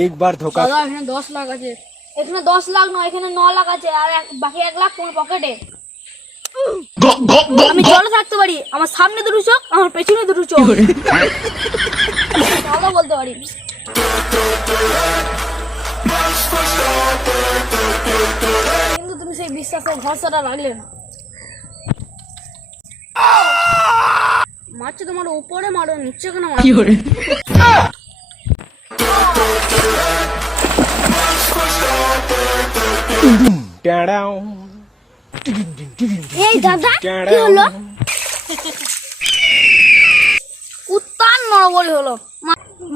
एक बार धोखा। দাদা এখানে 10 লাখ আছে। এখানে 10 লাখ নয়, এখানে 9 লাখ আছে, আর বাকি 1 লাখ তোমার পকেটে। আমি জলে থাকতে পারি, আমার সামনে দুটো চোখ, আমার পেছনে দুটো চোখ। ভালো বলতে পারি। কিন্তু তুমি সেই বিশ্বাসের ভরসাটা রাখলে না। মারছে তোমার উপরে মারো, নিচে কেন মারো? এই দাদা কি হলো? কুত্তার নড়বড়ি হলো।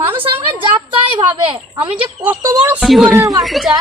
মানুষ আমাকে যাত্রাই ভাবে আমি যে কত বড় শুয়োরের বাচ্চা।